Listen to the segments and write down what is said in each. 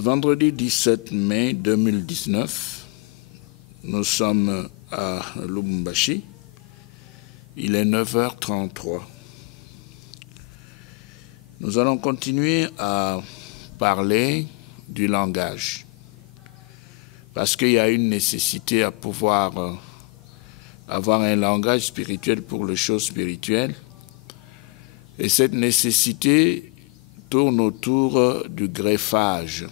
Vendredi 17 mai 2019, nous sommes à Lubumbashi. Il est 9h33. Nous allons continuer à parler du langage, parce qu'il y a une nécessité à pouvoir avoir un langage spirituel pour les choses spirituelles. Et cette nécessité tourne autour du greffage.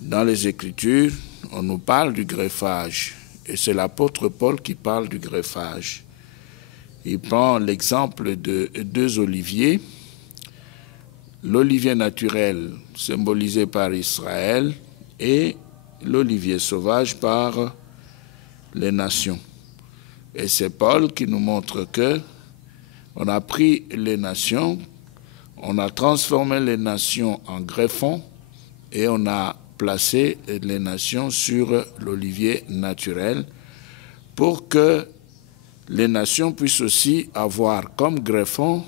Dans les Écritures, on nous parle du greffage, et c'est l'apôtre Paul qui parle du greffage. Il prend l'exemple de deux oliviers, l'olivier naturel symbolisé par Israël et l'olivier sauvage par les nations. Et c'est Paul qui nous montre que on a pris les nations, on a transformé les nations en greffons et on a placé les nations sur l'olivier naturel pour que les nations puissent aussi avoir comme greffons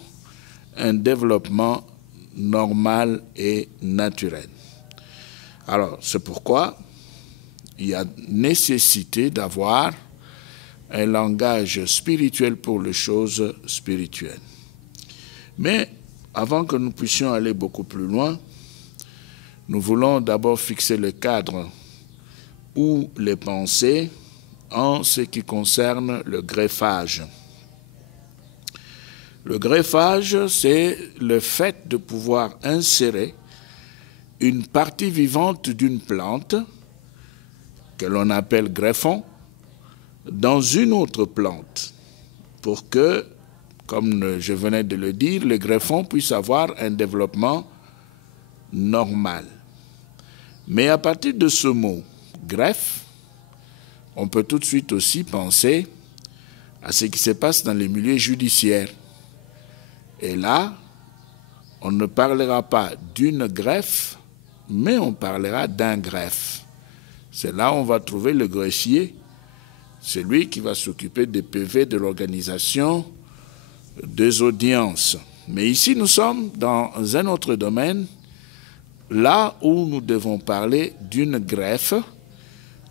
un développement normal et naturel. Alors, c'est pourquoi il y a nécessité d'avoir un langage spirituel pour les choses spirituelles. Mais avant que nous puissions aller beaucoup plus loin, nous voulons d'abord fixer le cadre ou les pensées en ce qui concerne le greffage. Le greffage, c'est le fait de pouvoir insérer une partie vivante d'une plante, que l'on appelle greffon, dans une autre plante, pour que, comme je venais de le dire, le greffon puisse avoir un développement normal. Mais à partir de ce mot « greffe », on peut tout de suite aussi penser à ce qui se passe dans les milieux judiciaires. Et là, on ne parlera pas d'une greffe, mais on parlera d'un greffe. C'est là où on va trouver le greffier, celui qui va s'occuper des PV de l'organisation des audiences. Mais ici, nous sommes dans un autre domaine, là où nous devons parler d'une greffe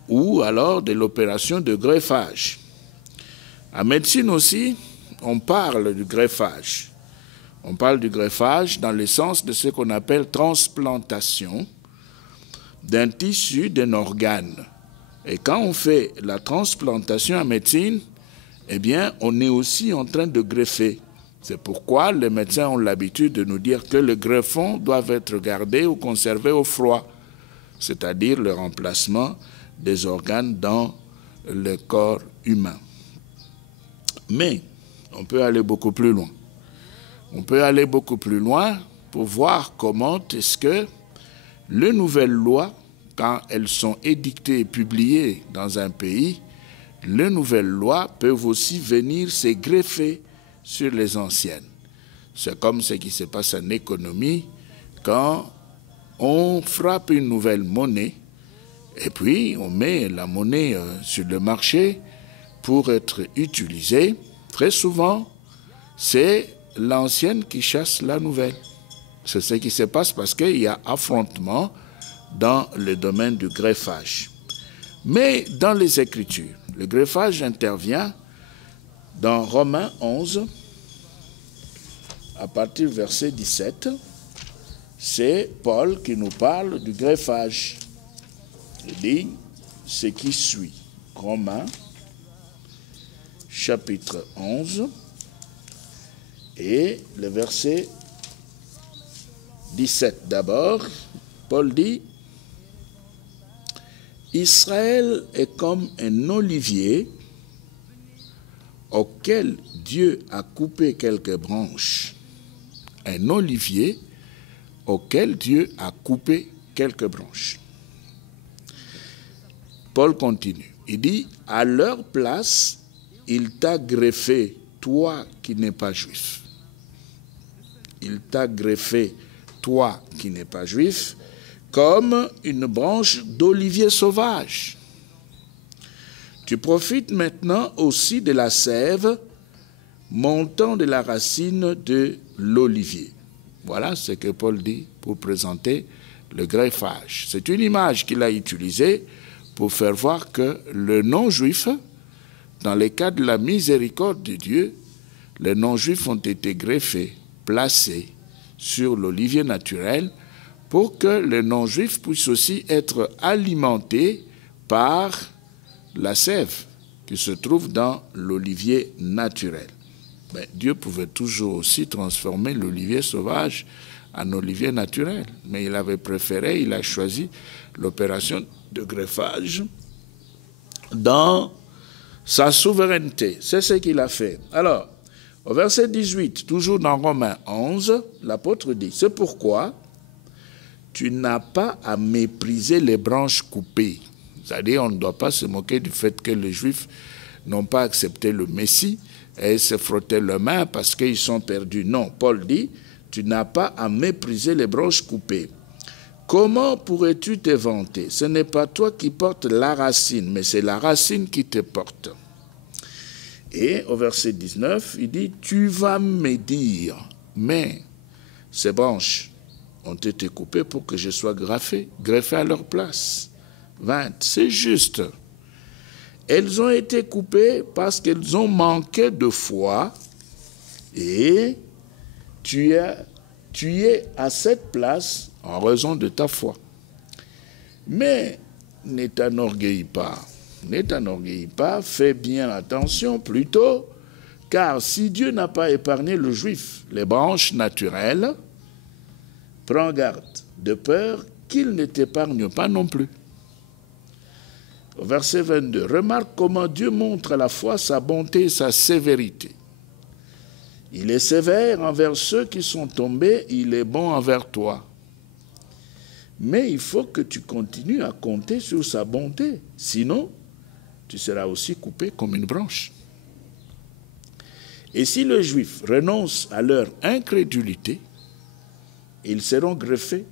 ou alors de l'opération de greffage. En médecine aussi, on parle du greffage. On parle du greffage dans le sens de ce qu'on appelle transplantation d'un tissu, d'un organe. Et quand on fait la transplantation en médecine, eh bien, on est aussi en train de greffer. C'est pourquoi les médecins ont l'habitude de nous dire que les greffons doivent être gardés ou conservés au froid, c'est-à-dire le remplacement des organes dans le corps humain. Mais on peut aller beaucoup plus loin. On peut aller beaucoup plus loin pour voir comment est-ce que les nouvelles lois, quand elles sont édictées et publiées dans un pays, les nouvelles lois peuvent aussi venir se greffer sur les anciennes. C'est comme ce qui se passe en économie quand on frappe une nouvelle monnaie et puis on met la monnaie sur le marché pour être utilisée. Très souvent, c'est l'ancienne qui chasse la nouvelle. C'est ce qui se passe parce qu'il y a affrontement dans le domaine du greffage. Mais dans les Écritures, le greffage intervient dans Romains 11, à partir du verset 17. C'est Paul qui nous parle du greffage. Il dit ce qui suit. Romains, chapitre 11, et le verset 17 d'abord. Paul dit: Israël est comme un olivier auquel Dieu a coupé quelques branches. Un olivier auquel Dieu a coupé quelques branches. Paul continue. Il dit: à leur place, il t'a greffé, toi qui n'es pas juif. Il t'a greffé, toi qui n'es pas juif, comme une branche d'olivier sauvage. Tu profites maintenant aussi de la sève montant de la racine de l'olivier. Voilà ce que Paul dit pour présenter le greffage. C'est une image qu'il a utilisée pour faire voir que le non-juif, dans les cas de la miséricorde de Dieu, les non-juifs ont été greffés, placés sur l'olivier naturel pour que les non-juifs puissent aussi être alimentés par la sève qui se trouve dans l'olivier naturel. Mais Dieu pouvait toujours aussi transformer l'olivier sauvage en olivier naturel. Mais il avait préféré, il a choisi l'opération de greffage dans sa souveraineté. C'est ce qu'il a fait. Alors, au verset 18, toujours dans Romains 11, l'apôtre dit, « C'est pourquoi tu n'as pas à mépriser les branches coupées. » C'est-à-dire, on ne doit pas se moquer du fait que les Juifs n'ont pas accepté le Messie et se frotter les mains parce qu'ils sont perdus. Non, Paul dit, tu n'as pas à mépriser les branches coupées. Comment pourrais-tu te vanter? Ce n'est pas toi qui portes la racine, mais c'est la racine qui te porte. Et au verset 19, il dit, tu vas me dire, mais ces branches ont été coupées pour que je sois greffé à leur place. 20, c'est juste. Elles ont été coupées parce qu'elles ont manqué de foi et tu es à cette place en raison de ta foi. Mais ne t'enorgueillis pas, fais bien attention plutôt, car si Dieu n'a pas épargné le juif, les branches naturelles, prends garde de peur qu'il ne t'épargne pas non plus. Au verset 22, remarque comment Dieu montre à la fois sa bonté et sa sévérité. Il est sévère envers ceux qui sont tombés, il est bon envers toi. Mais il faut que tu continues à compter sur sa bonté, sinon tu seras aussi coupé comme une branche. Et si les Juifs renoncent à leur incrédulité, ils seront greffés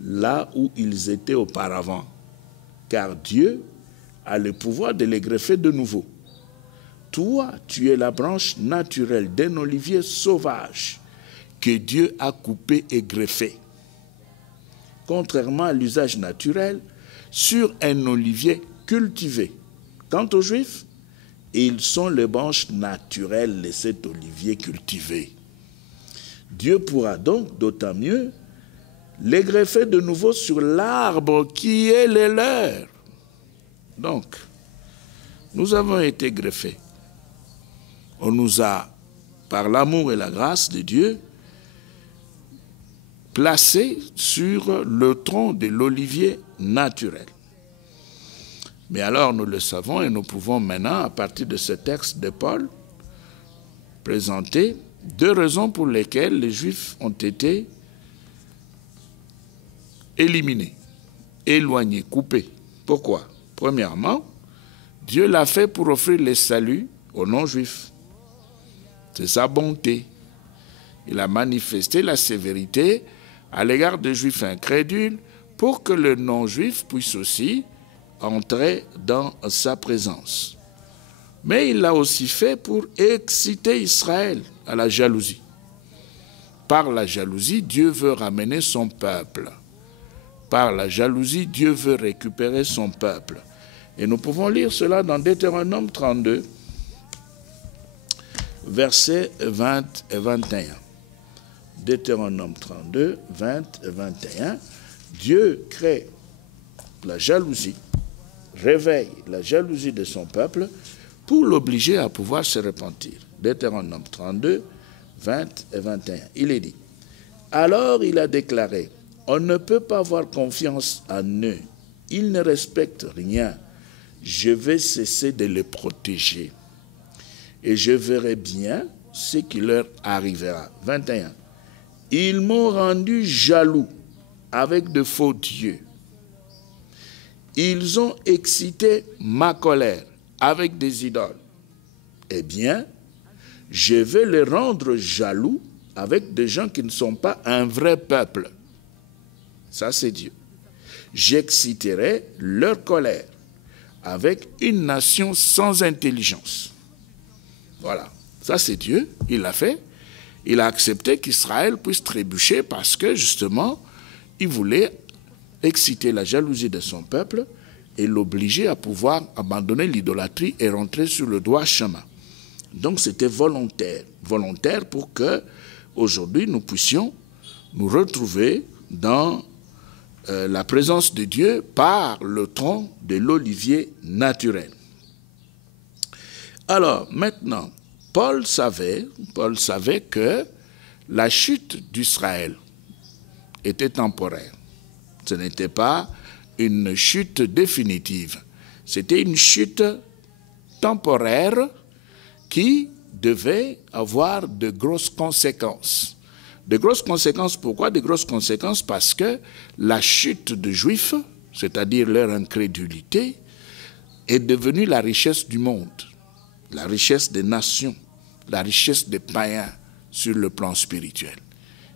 là où ils étaient auparavant, car Dieu a le pouvoir de les greffer de nouveau. Toi, tu es la branche naturelle d'un olivier sauvage que Dieu a coupé et greffé. Contrairement à l'usage naturel, sur un olivier cultivé. Quant aux Juifs, ils sont les branches naturelles de cet olivier cultivé. Dieu pourra donc d'autant mieux les greffer de nouveau sur l'arbre qui est le leur. Donc, nous avons été greffés. On nous a, par l'amour et la grâce de Dieu, placés sur le tronc de l'olivier naturel. Mais alors, nous le savons et nous pouvons maintenant, à partir de ce texte de Paul, présenter deux raisons pour lesquelles les Juifs ont été éliminés, éloignés, coupés. Pourquoi? Premièrement, Dieu l'a fait pour offrir le salut aux non-juifs. C'est sa bonté. Il a manifesté la sévérité à l'égard des Juifs incrédules pour que le non-juif puisse aussi entrer dans sa présence. Mais il l'a aussi fait pour exciter Israël à la jalousie. Par la jalousie, Dieu veut ramener son peuple. Par la jalousie, Dieu veut récupérer son peuple. Et nous pouvons lire cela dans Deutéronome 32, versets 20 et 21. Deutéronome 32, 20 et 21. Dieu crée la jalousie, réveille la jalousie de son peuple pour l'obliger à pouvoir se repentir. Deutéronome 32, 20 et 21. Il est dit, alors il a déclaré, on ne peut pas avoir confiance en eux, ils ne respectent rien. Je vais cesser de les protéger et je verrai bien ce qui leur arrivera. 21. Ils m'ont rendu jaloux avec de faux dieux. Ils ont excité ma colère avec des idoles. Eh bien, je vais les rendre jaloux avec des gens qui ne sont pas un vrai peuple. Ça, c'est Dieu. J'exciterai leur colère avec une nation sans intelligence. Voilà. Ça, c'est Dieu. Il l'a fait. Il a accepté qu'Israël puisse trébucher parce que, justement, il voulait exciter la jalousie de son peuple et l'obliger à pouvoir abandonner l'idolâtrie et rentrer sur le droit chemin. Donc c'était volontaire. Volontaire pour que, aujourd'hui, nous puissions nous retrouver dans la présence de Dieu par le tronc de l'olivier naturel. Alors, maintenant, Paul savait que la chute d'Israël était temporaire. Ce n'était pas une chute définitive. C'était une chute temporaire qui devait avoir de grosses conséquences. De grosses conséquences, pourquoi de grosses conséquences? Parce que la chute de Juifs, c'est-à-dire leur incrédulité, est devenue la richesse du monde, la richesse des nations, la richesse des païens sur le plan spirituel.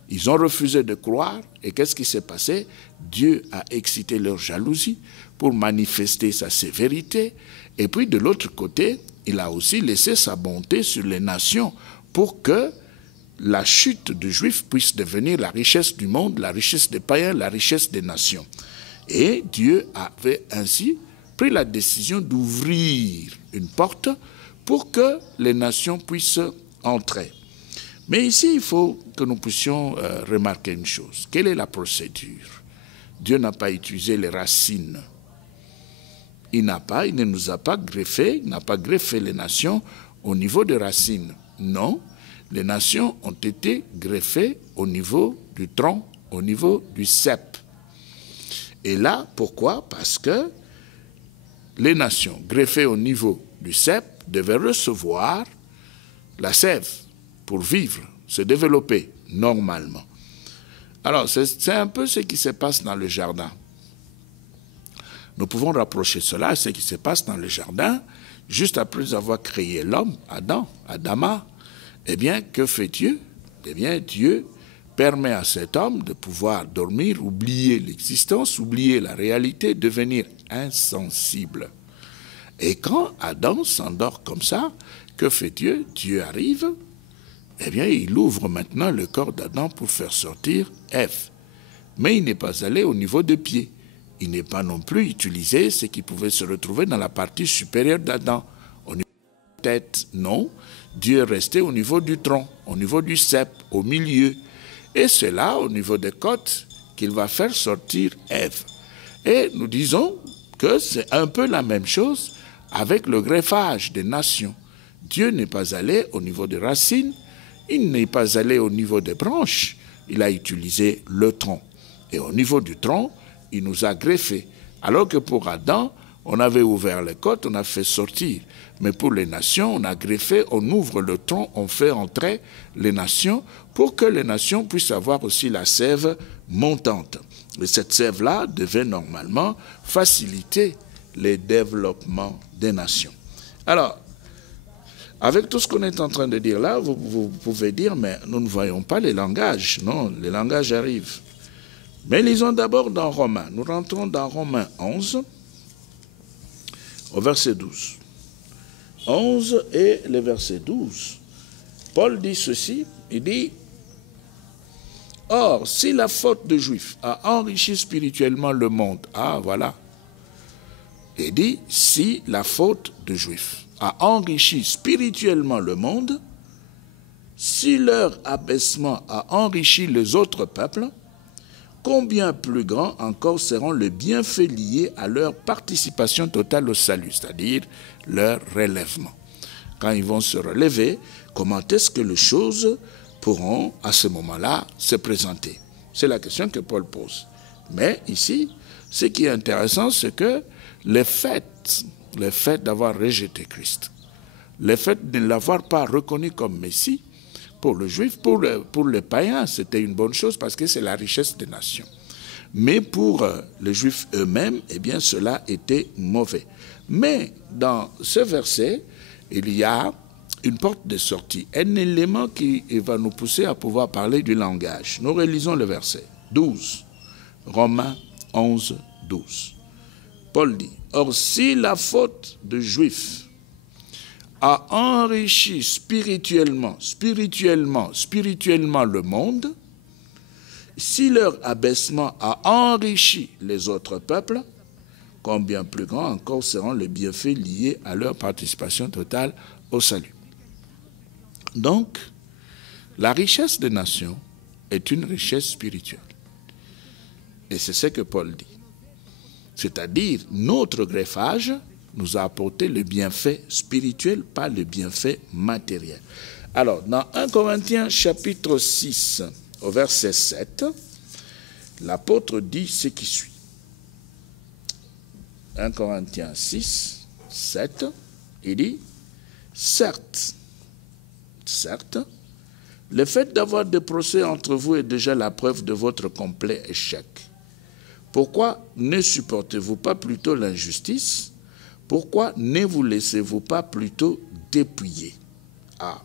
Ils ont refusé de croire, et qu'est-ce qui s'est passé? Dieu a excité leur jalousie pour manifester sa sévérité, et puis de l'autre côté, il a aussi laissé sa bonté sur les nations pour que la chute de Juifs puisse devenir la richesse du monde, la richesse des païens, la richesse des nations. Et Dieu avait ainsi pris la décision d'ouvrir une porte pour que les nations puissent entrer. Mais ici, il faut que nous puissions remarquer une chose. Quelle est la procédure? Dieu n'a pas utilisé les racines. Il ne nous a pas greffé, il n'a pas greffé les nations au niveau des racines. Non, les nations ont été greffées au niveau du tronc, au niveau du cep. Et là, pourquoi? Parce que les nations greffées au niveau du cep devaient recevoir la sève pour vivre, se développer normalement. Alors, c'est un peu ce qui se passe dans le jardin. Nous pouvons rapprocher cela à ce qui se passe dans le jardin, juste après avoir créé l'homme, Adama. Eh bien, que fait Dieu? Eh bien, Dieu permet à cet homme de pouvoir dormir, oublier l'existence, oublier la réalité, devenir insensible. Et quand Adam s'endort comme ça, que fait Dieu? Dieu arrive, eh bien, il ouvre maintenant le corps d'Adam pour faire sortir Ève. Mais il n'est pas allé au niveau des pieds. Il n'est pas non plus utilisé ce qui pouvait se retrouver dans la partie supérieure d'Adam. Au niveau de la tête, non. Dieu est resté au niveau du tronc, au niveau du cep, au milieu. Et c'est là, au niveau des côtes, qu'il va faire sortir Ève. Et nous disons que c'est un peu la même chose avec le greffage des nations. Dieu n'est pas allé au niveau des racines, il n'est pas allé au niveau des branches, il a utilisé le tronc. Et au niveau du tronc, il nous a greffés. Alors que pour Adam, on avait ouvert les côtes, on a fait sortir. Mais pour les nations, on a greffé, on ouvre le tronc, on fait entrer les nations pour que les nations puissent avoir aussi la sève montante. Et cette sève-là devait normalement faciliter les développements des nations. Alors, avec tout ce qu'on est en train de dire là, vous pouvez dire, mais nous ne voyons pas les langages. Non, les langages arrivent. Mais lisons d'abord dans Romains. Nous rentrons dans Romains 11, au verset 12. 11 et le verset 12. Paul dit ceci, il dit, « Or, si la faute de Juifs a enrichi spirituellement le monde, » ah, voilà. Il dit, « Si la faute de Juifs a enrichi spirituellement le monde, si leur abaissement a enrichi les autres peuples, combien plus grands encore seront les bienfaits liés à leur participation totale au salut, c'est-à-dire leur relèvement. Quand ils vont se relever, comment est-ce que les choses pourront à ce moment-là se présenter? C'est la question que Paul pose. Mais ici, ce qui est intéressant, c'est que le fait d'avoir rejeté Christ, le fait de ne l'avoir pas reconnu comme Messie, pour le juif, pour les païens, c'était une bonne chose parce que c'est la richesse des nations. Mais pour les juifs eux-mêmes, eh bien, cela était mauvais. Mais dans ce verset, il y a une porte de sortie, un élément qui va nous pousser à pouvoir parler du langage. Nous relisons le verset 12, Romains 11, 12. Paul dit, « Or, si la faute de juifs a enrichi spirituellement le monde, Si leur abaissement a enrichi les autres peuples, combien plus grands encore seront les bienfaits liés à leur participation totale au salut. Donc, la richesse des nations est une richesse spirituelle. Et c'est ce que Paul dit. C'est-à-dire, notre greffage nous a apporté le bienfait spirituel, pas le bienfait matériel. Alors, dans 1 Corinthiens chapitre 6, au verset 7, l'apôtre dit ce qui suit. 1 Corinthiens 6, 7, il dit, certes, le fait d'avoir des procès entre vous est déjà la preuve de votre complet échec. Pourquoi ne supportez-vous pas plutôt l'injustice? Pourquoi ne vous laissez-vous pas plutôt dépouiller? Ah,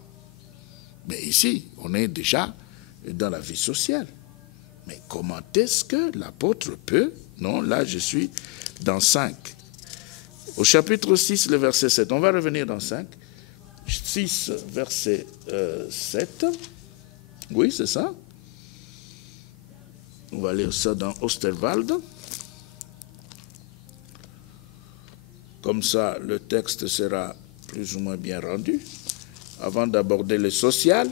mais ici, on est déjà dans la vie sociale. Mais comment est-ce que l'apôtre peut? Non, là, je suis dans 5. Au chapitre 6, le verset 7. On va revenir dans 5. 6, verset 7. Oui, c'est ça. On va lire ça dans Osterwald. Comme ça, le texte sera plus ou moins bien rendu. Avant d'aborder le social,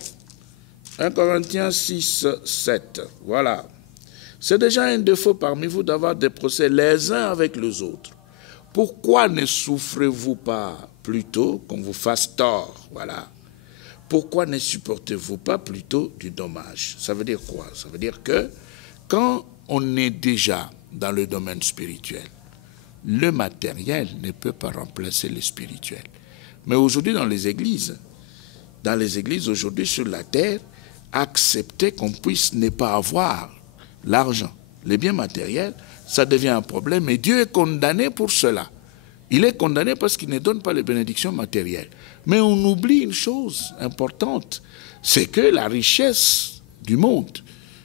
1 Corinthiens 6, 7. Voilà. C'est déjà un défaut parmi vous d'avoir des procès les uns avec les autres. Pourquoi ne souffrez-vous pas plutôt qu'on vous fasse tort? Voilà. Pourquoi ne supportez-vous pas plutôt du dommage? Ça veut dire quoi? Ça veut dire que quand on est déjà dans le domaine spirituel, le matériel ne peut pas remplacer le spirituel. Mais aujourd'hui dans les églises aujourd'hui sur la terre, accepter qu'on puisse ne pas avoir l'argent, les biens matériels, ça devient un problème. Et Dieu est condamné pour cela. Il est condamné parce qu'il ne donne pas les bénédictions matérielles. Mais on oublie une chose importante, c'est que la richesse du monde,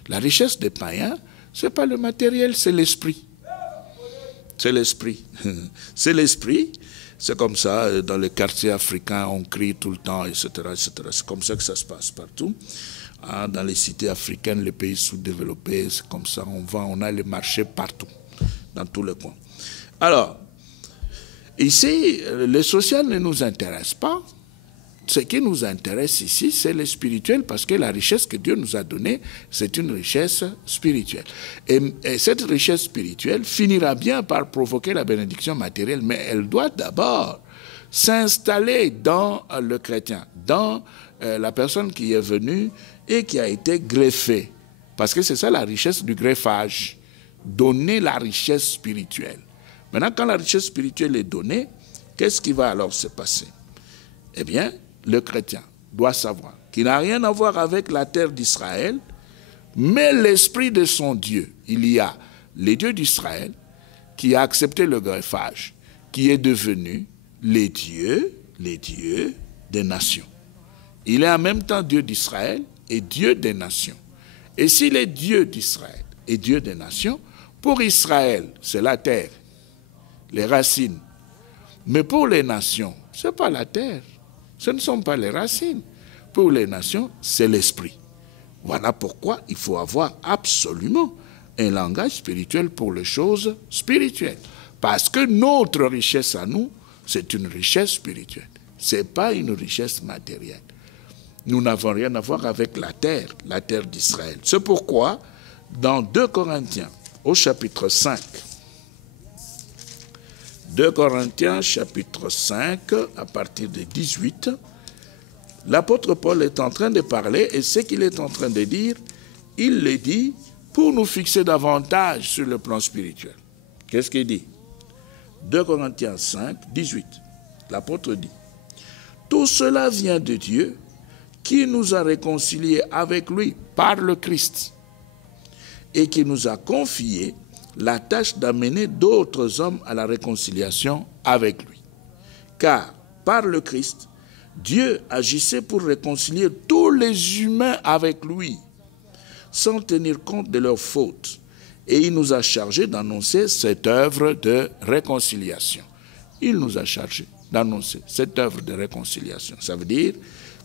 la richesse des païens, ce n'est pas le matériel, c'est l'esprit. C'est l'esprit. C'est l'esprit. C'est comme ça, dans les quartiers africains, on crie tout le temps, etc., etc. C'est comme ça que ça se passe partout. Dans les cités africaines, les pays sous-développés, c'est comme ça, on a les marchés partout, dans tous les coins. Alors, ici, le social ne nous intéresse pas. Ce qui nous intéresse ici, c'est le spirituel, parce que la richesse que Dieu nous a donnée, c'est une richesse spirituelle. Et cette richesse spirituelle finira bien par provoquer la bénédiction matérielle, mais elle doit d'abord s'installer dans le chrétien, dans la personne qui est venue et qui a été greffée. Parce que c'est ça la richesse du greffage, donner la richesse spirituelle. Maintenant, quand la richesse spirituelle est donnée, qu'est-ce qui va alors se passer? Eh bien, le chrétien doit savoir qu'il n'a rien à voir avec la terre d'Israël, mais l'esprit de son Dieu. Il y a les dieux d'Israël qui a accepté le greffage, qui est devenu les dieux des nations. Il est en même temps Dieu d'Israël et Dieu des nations. Et s'il est Dieu d'Israël et Dieu des nations, pour Israël, c'est la terre, les racines. Mais pour les nations, ce n'est pas la terre. Ce ne sont pas les racines. Pour les nations, c'est l'esprit. Voilà pourquoi il faut avoir absolument un langage spirituel pour les choses spirituelles. Parce que notre richesse à nous, c'est une richesse spirituelle. Ce n'est pas une richesse matérielle. Nous n'avons rien à voir avec la terre d'Israël. C'est pourquoi, dans 2 Corinthiens, au chapitre 5, 2 Corinthiens, chapitre 5, à partir de 18, l'apôtre Paul est en train de parler, et ce qu'il est en train de dire, il le dit pour nous fixer davantage sur le plan spirituel. Qu'est-ce qu'il dit? 2 Corinthiens 5, 18. L'apôtre dit, « Tout cela vient de Dieu, qui nous a réconciliés avec lui par le Christ, et qui nous a confié la tâche d'amener d'autres hommes à la réconciliation avec lui. Car, par le Christ, Dieu agissait pour réconcilier tous les humains avec lui, sans tenir compte de leurs fautes. Et il nous a chargés d'annoncer cette œuvre de réconciliation. Il nous a chargés d'annoncer cette œuvre de réconciliation. Ça veut dire,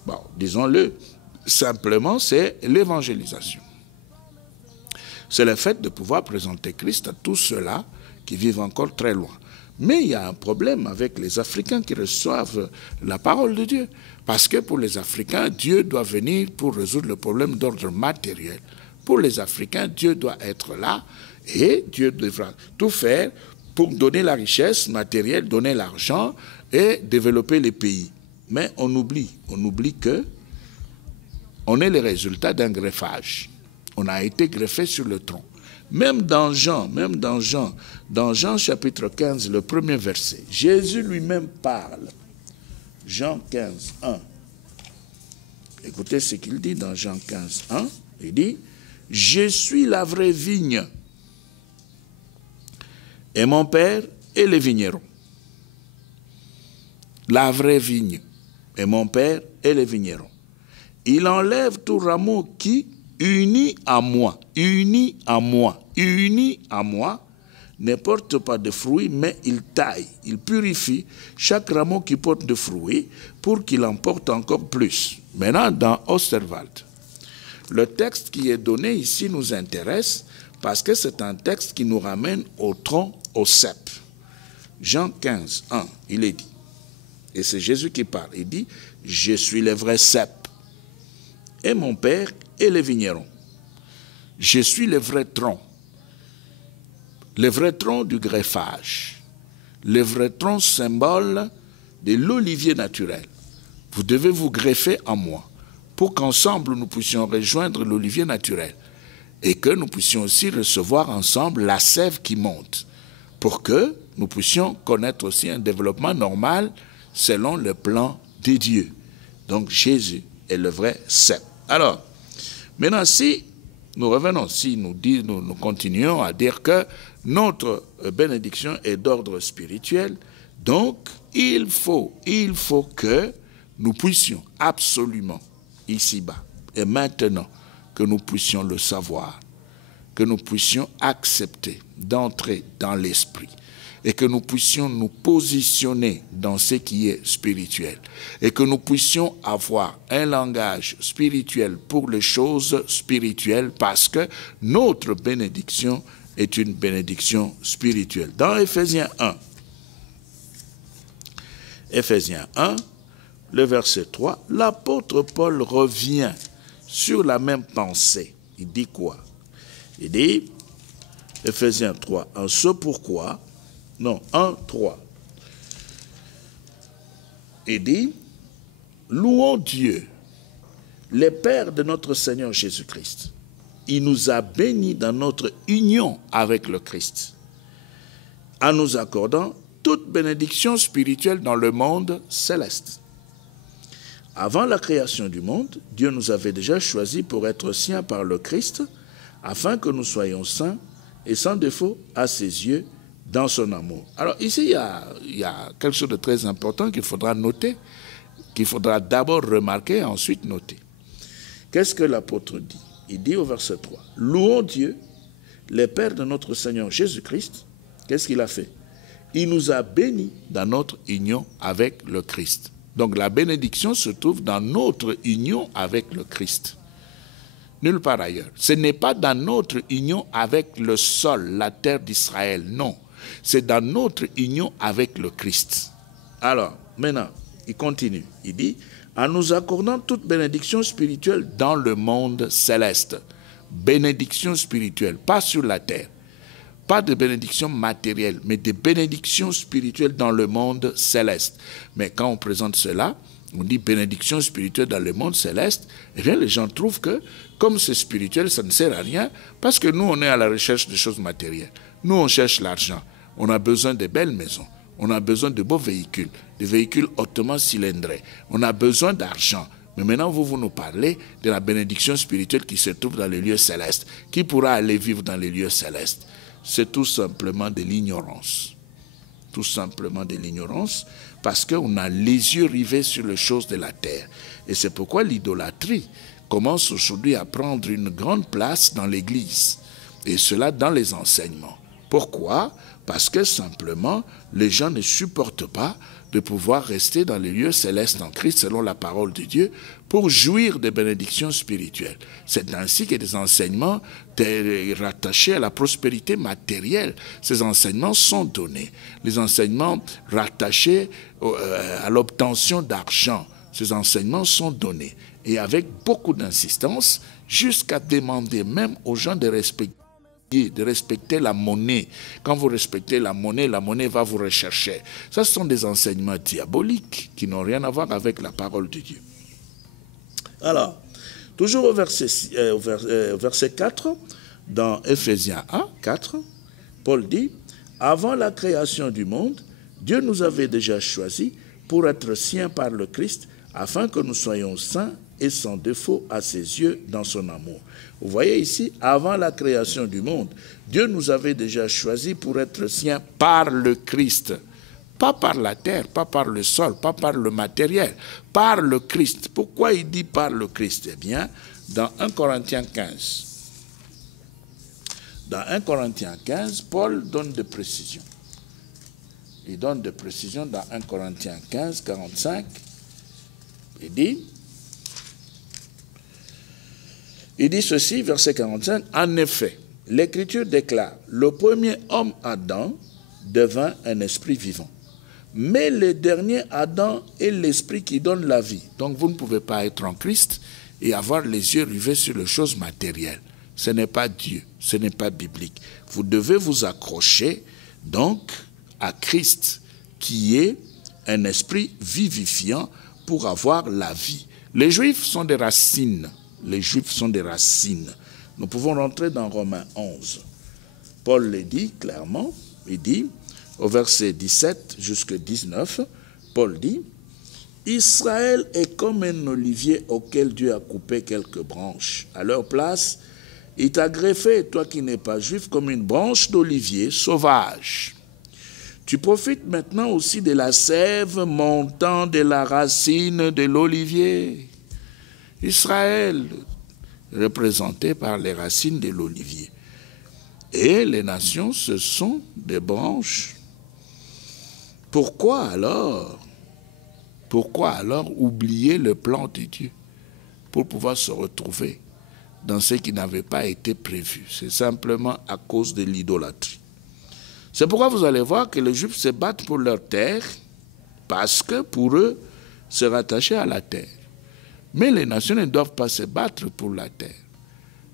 bon, disons-le simplement, c'est l'évangélisation. C'est le fait de pouvoir présenter Christ à tous ceux-là qui vivent encore très loin. Mais il y a un problème avec les Africains qui reçoivent la parole de Dieu. Parce que pour les Africains, Dieu doit venir pour résoudre le problème d'ordre matériel. Pour les Africains, Dieu doit être là et Dieu devra tout faire pour donner la richesse matérielle, donner l'argent et développer les pays. Mais on oublie que on est le résultat d'un greffage. On a été greffé sur le tronc. Même dans Jean chapitre 15, le premier verset, Jésus lui-même parle. Jean 15, 1. Écoutez ce qu'il dit dans Jean 15, 1. Il dit, « Je suis la vraie vigne, et mon Père est le vigneron. » La vraie vigne, et mon Père est le vigneron. Il enlève tout rameau qui, uni à moi, ne porte pas de fruits, mais il taille, il purifie chaque rameau qui porte de fruits pour qu'il en porte encore plus. Maintenant, dans Osterwald, le texte qui est donné ici nous intéresse parce que c'est un texte qui nous ramène au tronc, au cep. Jean 15, 1, il est dit, et c'est Jésus qui parle, il dit, « Je suis le vrai cep, et mon Père est le vigneron. Je suis le vrai tronc du greffage, le vrai tronc symbole de l'olivier naturel. Vous devez vous greffer en moi pour qu'ensemble nous puissions rejoindre l'olivier naturel et que nous puissions aussi recevoir ensemble la sève qui monte pour que nous puissions connaître aussi un développement normal selon le plan de Dieu. Donc Jésus est le vrai cep. Alors, maintenant si nous revenons, si nous continuons à dire que notre bénédiction est d'ordre spirituel, donc il faut que nous puissions absolument, ici-bas et maintenant, que nous puissions le savoir, que nous puissions accepter d'entrer dans l'esprit et que nous puissions nous positionner dans ce qui est spirituel et que nous puissions avoir un langage spirituel pour les choses spirituelles parce que notre bénédiction est une bénédiction spirituelle. Dans Éphésiens 1, le verset 3, l'apôtre Paul revient sur la même pensée. Il dit quoi? Il dit, Éphésiens 3, 1, ce pourquoi, non, 1, 3. Il dit, louons Dieu, le Père de notre Seigneur Jésus-Christ. Il nous a bénis dans notre union avec le Christ, en nous accordant toute bénédiction spirituelle dans le monde céleste. Avant la création du monde, Dieu nous avait déjà choisis pour être siens par le Christ, afin que nous soyons saints et sans défaut à ses yeux dans son amour. Alors ici, il y a quelque chose de très important qu'il faudra noter, qu'il faudra d'abord remarquer et ensuite noter. Qu'est-ce que l'apôtre dit? Il dit au verset 3, « Louons Dieu, le Père de notre Seigneur Jésus-Christ. » Qu'est-ce qu'il a fait? Il nous a bénis dans notre union avec le Christ. Donc la bénédiction se trouve dans notre union avec le Christ. Nulle part ailleurs. Ce n'est pas dans notre union avec le sol, la terre d'Israël, non. C'est dans notre union avec le Christ. Alors, maintenant, il continue. Il dit, en nous accordant toute bénédiction spirituelle dans le monde céleste. Bénédiction spirituelle, pas sur la terre. Pas de bénédiction matérielle, mais de bénédiction spirituelle dans le monde céleste. Mais quand on présente cela, on dit bénédiction spirituelle dans le monde céleste, eh bien les gens trouvent que, comme c'est spirituel, ça ne sert à rien, parce que nous, on est à la recherche de choses matérielles. Nous, on cherche l'argent. On a besoin de belles maisons. On a besoin de beaux véhicules, des véhicules hautement cylindrés. On a besoin d'argent. Mais maintenant, vous nous parlez de la bénédiction spirituelle qui se trouve dans les lieux célestes. Qui pourra aller vivre dans les lieux célestes? C'est tout simplement de l'ignorance. Tout simplement de l'ignorance, parce qu'on a les yeux rivés sur les choses de la terre. Et c'est pourquoi l'idolâtrie commence aujourd'hui à prendre une grande place dans l'Église. Et cela dans les enseignements. Pourquoi? Parce que simplement, les gens ne supportent pas de pouvoir rester dans les lieux célestes en Christ selon la parole de Dieu pour jouir des bénédictions spirituelles. C'est ainsi que des enseignements rattachés à la prospérité matérielle, ces enseignements sont donnés. Les enseignements rattachés à l'obtention d'argent, ces enseignements sont donnés. Et avec beaucoup d'insistance, jusqu'à demander même aux gens de respecter la monnaie. Quand vous respectez la monnaie va vous rechercher. Ça, ce sont des enseignements diaboliques qui n'ont rien à voir avec la parole de Dieu. Alors, toujours au verset 4, dans Ephésiens 1, 4, Paul dit, « Avant la création du monde, Dieu nous avait déjà choisis pour être siens par le Christ, afin que nous soyons saints et sans défaut à ses yeux dans son amour. » Vous voyez ici, avant la création du monde, Dieu nous avait déjà choisis pour être siens par le Christ. Pas par la terre, pas par le sol, pas par le matériel, par le Christ. Pourquoi il dit par le Christ? Eh bien, dans 1 Corinthiens 15. Dans 1 Corinthiens 15, Paul donne des précisions. Il donne des précisions dans 1 Corinthiens 15, 45. Il dit ceci, verset 45, « En effet, l'Écriture déclare, le premier homme Adam devint un esprit vivant. Mais le dernier Adam est l'esprit qui donne la vie. » Donc vous ne pouvez pas être en Christ et avoir les yeux rivés sur les choses matérielles. Ce n'est pas Dieu, ce n'est pas biblique. Vous devez vous accrocher donc à Christ qui est un esprit vivifiant pour avoir la vie. Les Juifs sont des racines. Les Juifs sont des racines. Nous pouvons rentrer dans Romains 11. Paul le dit clairement, il dit, au verset 17 jusqu'à 19, Paul dit, « Israël est comme un olivier auquel Dieu a coupé quelques branches. À leur place, il t'a greffé, toi qui n'es pas juif, comme une branche d'olivier sauvage. Tu profites maintenant aussi de la sève montant de la racine de l'olivier. » Israël, représenté par les racines de l'olivier. Et les nations, ce sont des branches. Pourquoi alors oublier le plan de Dieu pour pouvoir se retrouver dans ce qui n'avait pas été prévu? C'est simplement à cause de l'idolâtrie. C'est pourquoi vous allez voir que les Juifs se battent pour leur terre, parce que pour eux, se rattacher à la terre. Mais les nations ne doivent pas se battre pour la terre.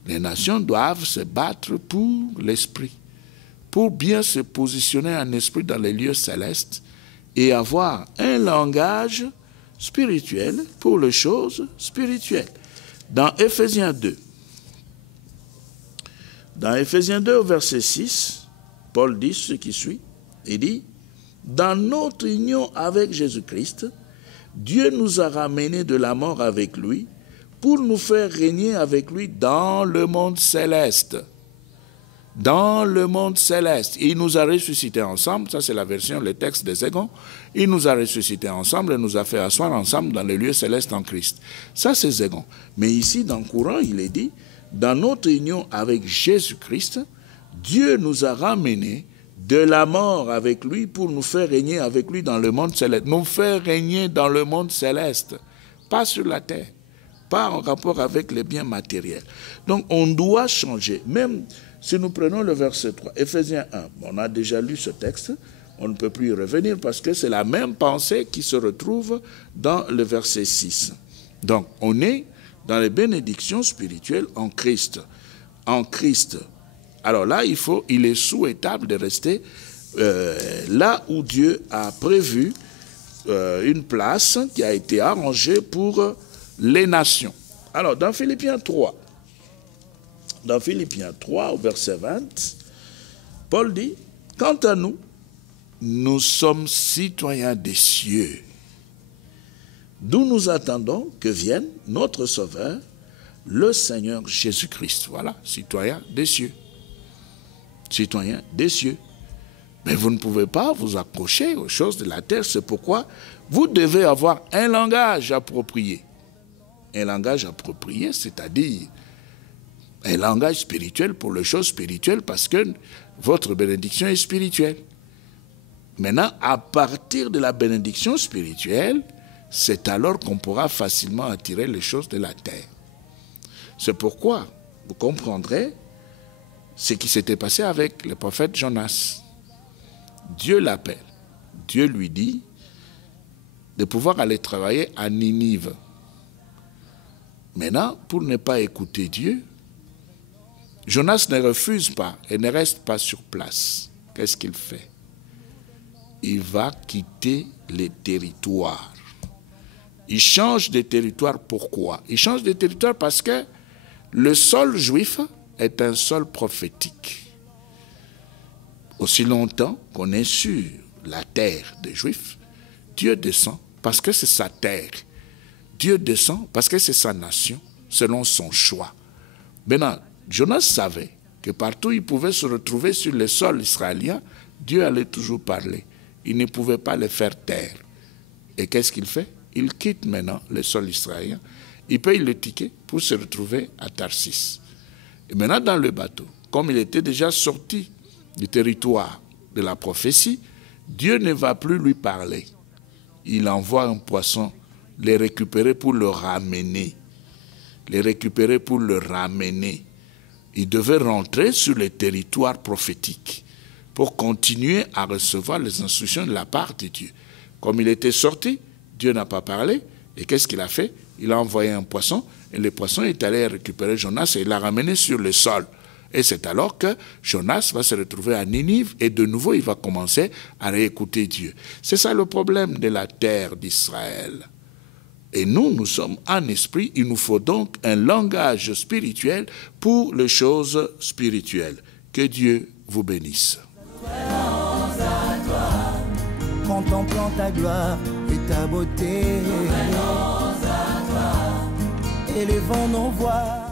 Les nations doivent se battre pour l'esprit, pour bien se positionner en esprit dans les lieux célestes et avoir un langage spirituel pour les choses spirituelles. Dans Ephésiens 2, au verset 6, Paul dit ce qui suit. Il dit, « Dans notre union avec Jésus-Christ, Dieu nous a ramenés de la mort avec lui pour nous faire régner avec lui dans le monde céleste. » Dans le monde céleste. Il nous a ressuscités ensemble, ça c'est la version, le texte des Ségons. Il nous a ressuscités ensemble et nous a fait asseoir ensemble dans les lieux célestes en Christ. Ça c'est Ségons. Mais ici, dans le courant, il est dit, dans notre union avec Jésus-Christ, Dieu nous a ramenés de la mort avec lui pour nous faire régner avec lui dans le monde céleste. Nous faire régner dans le monde céleste, pas sur la terre, pas en rapport avec les biens matériels. Donc on doit changer. Même si nous prenons le verset 3, Ephésiens 1, on a déjà lu ce texte, on ne peut plus y revenir parce que c'est la même pensée qui se retrouve dans le verset 6. Donc on est dans les bénédictions spirituelles en Christ. En Christ. Alors là, il est souhaitable de rester là où Dieu a prévu une place qui a été arrangée pour les nations. Alors, dans Philippiens 3, au verset 20, Paul dit, « Quant à nous, nous sommes citoyens des cieux, d'où nous attendons que vienne notre Sauveur, le Seigneur Jésus-Christ. » Voilà, citoyens des cieux. Citoyens des cieux. Mais vous ne pouvez pas vous accrocher aux choses de la terre. C'est pourquoi vous devez avoir un langage approprié. Un langage approprié, c'est-à-dire un langage spirituel pour les choses spirituelles, parce que votre bénédiction est spirituelle. Maintenant, à partir de la bénédiction spirituelle, c'est alors qu'on pourra facilement attirer les choses de la terre. C'est pourquoi vous comprendrez ce qui s'était passé avec le prophète Jonas. Dieu l'appelle. Dieu lui dit de pouvoir aller travailler à Ninive. Maintenant, pour ne pas écouter Dieu, Jonas ne refuse pas et ne reste pas sur place. Qu'est-ce qu'il fait? Il va quitter les territoires. Il change de territoire. Pourquoi? Il change de territoire parce que le sol juif est un sol prophétique. Aussi longtemps qu'on est sur la terre des Juifs, Dieu descend parce que c'est sa terre. Dieu descend parce que c'est sa nation, selon son choix. Maintenant, Jonas savait que partout où il pouvait se retrouver sur le sol israélien, Dieu allait toujours parler. Il ne pouvait pas le faire taire. Et qu'est-ce qu'il fait? Il quitte maintenant le sol israélien. Il paye le ticket pour se retrouver à Tarsis. Et maintenant, dans le bateau, comme il était déjà sorti du territoire de la prophétie, Dieu ne va plus lui parler. Il envoie un poisson les récupérer pour le ramener. Les récupérer pour le ramener. Il devait rentrer sur le territoire prophétique pour continuer à recevoir les instructions de la part de Dieu. Comme il était sorti, Dieu n'a pas parlé. Et qu'est-ce qu'il a fait? Il a envoyé un poisson et le poisson est allé récupérer Jonas et il l'a ramené sur le sol. Et c'est alors que Jonas va se retrouver à Ninive et de nouveau il va commencer à réécouter Dieu. C'est ça le problème de la terre d'Israël. Et nous sommes en esprit, il nous faut donc un langage spirituel pour les choses spirituelles. Que Dieu vous bénisse. Contemplant ta gloire et ta beauté, élevons nos voix.